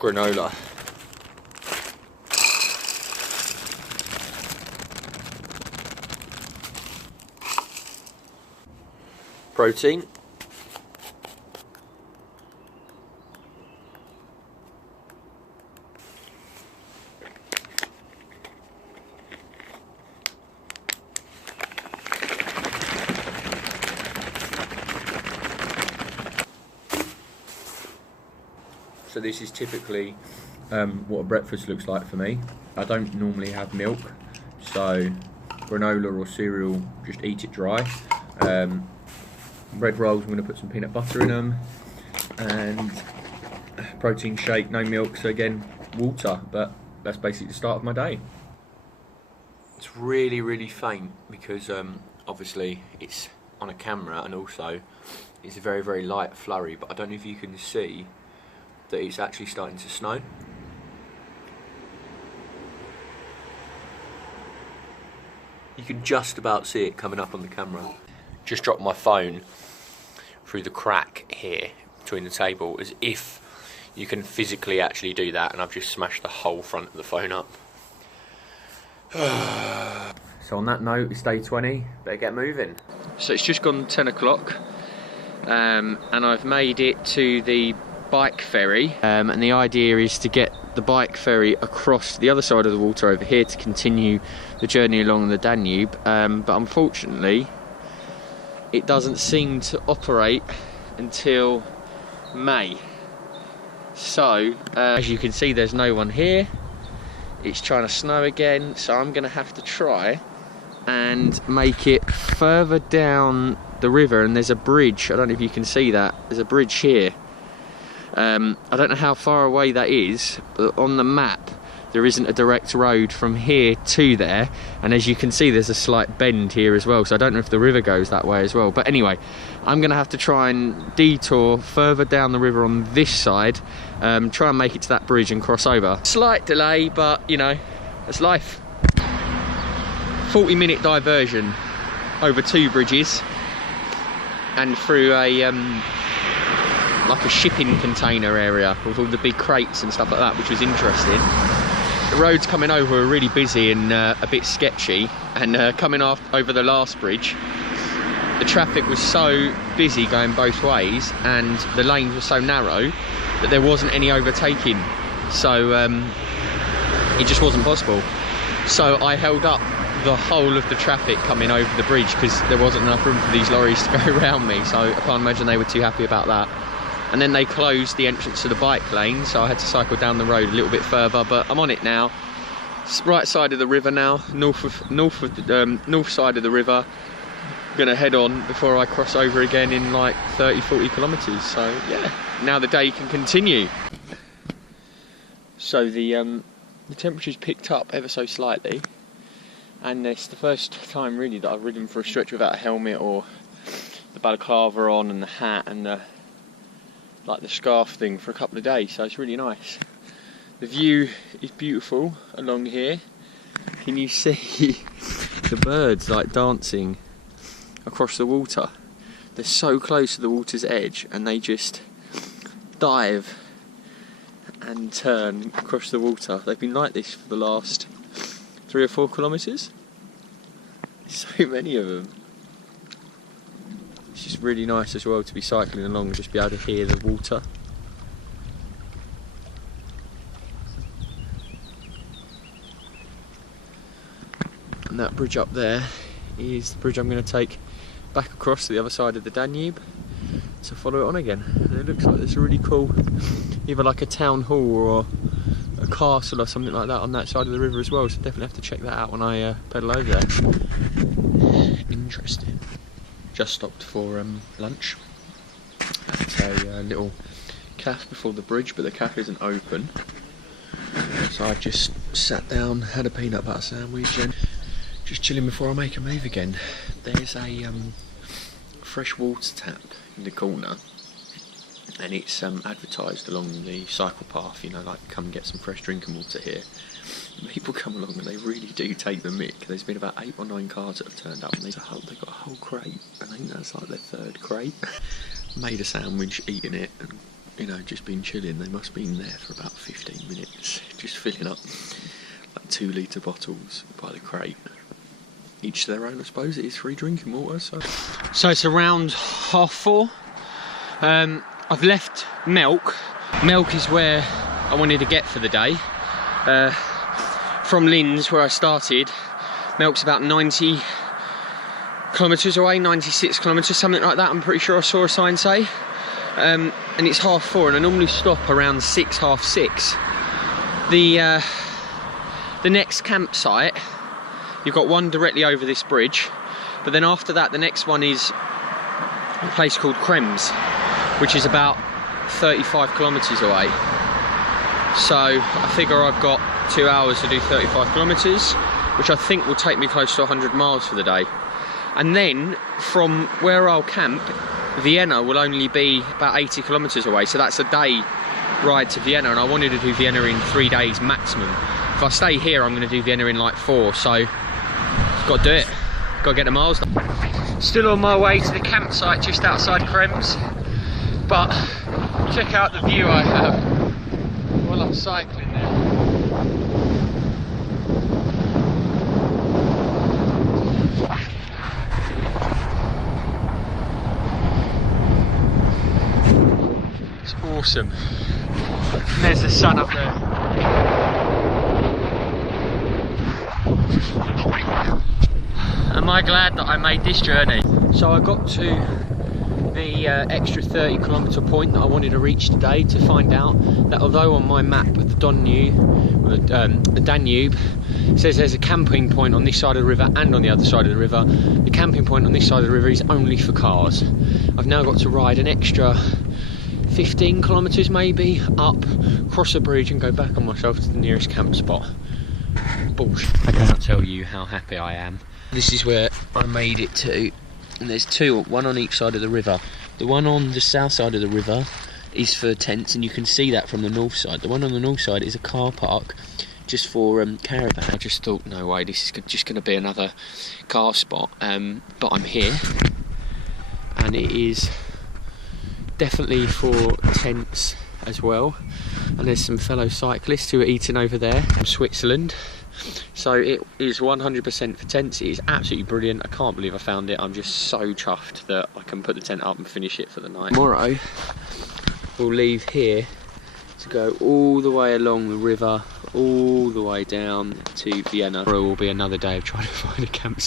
granola. Protein. So this is typically what a breakfast looks like for me. I don't normally have milk, so granola or cereal, just eat it dry. Bread rolls, I'm going to put some peanut butter in them, and protein shake, no milk, so again, water, but that's basically the start of my day. It's really, really faint because obviously it's on a camera, and also it's a very, very light flurry, but I don't know if you can see that it's actually starting to snow. You can just about see it coming up on the camera. Just dropped my phone through the crack here between the table, as if you can physically actually do that, and I've just smashed the whole front of the phone up. So on that note, it's day 20, better get moving. So it's just gone 10 o'clock and I've made it to the bike ferry, and the idea is to get the bike ferry across the other side of the water over here to continue the journey along the Danube, but unfortunately it doesn't seem to operate until May. So as you can see, there's no one here. It's trying to snow again, so I'm going to have to try and make it further down the river, and there's a bridge. I don't know if you can see that. There's a bridge here. I don't know how far away that is, but on the map there isn't a direct road from here to there, and as you can see there's a slight bend here as well, so I don't know if the river goes that way as well. But anyway, I'm gonna have to try and detour further down the river on this side, try and make it to that bridge and cross over. Slight delay, but you know, that's life. 40-minute diversion over 2 bridges and through a like a shipping container area with all the big crates and stuff like that, which was interesting. The roads coming over were really busy and a bit sketchy, and coming off over the last bridge, the traffic was so busy going both ways and the lanes were so narrow that there wasn't any overtaking, so it just wasn't possible. So I held up the whole of the traffic coming over the bridge because there wasn't enough room for these lorries to go around me, so I can't imagine they were too happy about that. And then they closed the entrance to the bike lane, so I had to cycle down the road a little bit further, but I'm on it now. It's right side of the river now, north side of the river. I'm gonna head on before I cross over again in like 30-40 kilometres. So yeah, now the day can continue. So the temperature's picked up ever so slightly, and it's the first time really that I've ridden for a stretch without a helmet or the balaclava on and the hat and the like the scarf thing for a couple of days, so it's really nice. The view is beautiful along here. Can you see the birds like dancing across the water? They're so close to the water's edge and they just dive and turn across the water. They've been like this for the last 3 or 4 kilometres. So many of them. It's just really nice as well to be cycling along and just be able to hear the water. And that bridge up there is the bridge I'm going to take back across to the other side of the Danube to follow it on again. And it looks like there's a really cool, either like a town hall or a castle or something like that on that side of the river as well, so definitely have to check that out when I pedal over there. Interesting. Just stopped for lunch at a little cafe before the bridge, but the cafe isn't open, so I just sat down, had a peanut butter sandwich and just chilling before I make a move again. There's a fresh water tap in the corner, and it's advertised along the cycle path, you know, like come and get some fresh drinking water here. People come along and they really do take the mick. There's been about 8 or 9 cars that have turned up and they've got a whole crate. I think that's like their 3rd crate. Made a sandwich, eating it, and you know, just been chilling. They must have been there for about 15 minutes, just filling up like 2 litre bottles by the crate. Each to their own, I suppose. It is free drinking water, so it's around 4:30. I've left Milk. Milk is where I wanted to get for the day. From Linz, where I started, Milk's about 90 kilometres away, 96 kilometres, something like that. I'm pretty sure I saw a sign say. And it's 4:30, and I normally stop around 6, half 6. The next campsite, you've got one directly over this bridge, but then after that, the next one is a place called Krems, which is about 35 kilometres away. So I figure I've got 2 hours to do 35 kilometres, which I think will take me close to 100 miles for the day. And then from where I'll camp, Vienna will only be about 80 kilometres away, so that's a day ride to Vienna, and I wanted to do Vienna in 3 days maximum. If I stay here, I'm going to do Vienna in like 4, so got to do it. Got to get the miles done. Still on my way to the campsite just outside Krems, but check out the view I have while I'm cycling there. It's awesome. And there's the sun up there. Am I glad that I made this journey? So I got to the extra 30 kilometre point that I wanted to reach today to find out that although on my map with the Danube says there's a camping point on this side of the river and on the other side of the river, the camping point on this side of the river is only for cars. I've now got to ride an extra 15 kilometres maybe up, cross a bridge and go back on myself to the nearest camp spot. Bullshit. I cannot tell you how happy I am. This is where I made it to, and there's two, one on each side of the river. The one on the south side of the river is for tents, and you can see that from the north side. The one on the north side is a car park just for caravan. I just thought, no way, this is just going to be another car spot, but I'm here, and it is definitely for tents as well. And there's some fellow cyclists who are eating over there from Switzerland. So it is 100% for tents. It is absolutely brilliant. I can't believe I found it. I'm just so chuffed that I can put the tent up and finish it for the night. Tomorrow we'll leave here to go all the way along the river, all the way down to Vienna. Tomorrow will be another day of trying to find a campsite.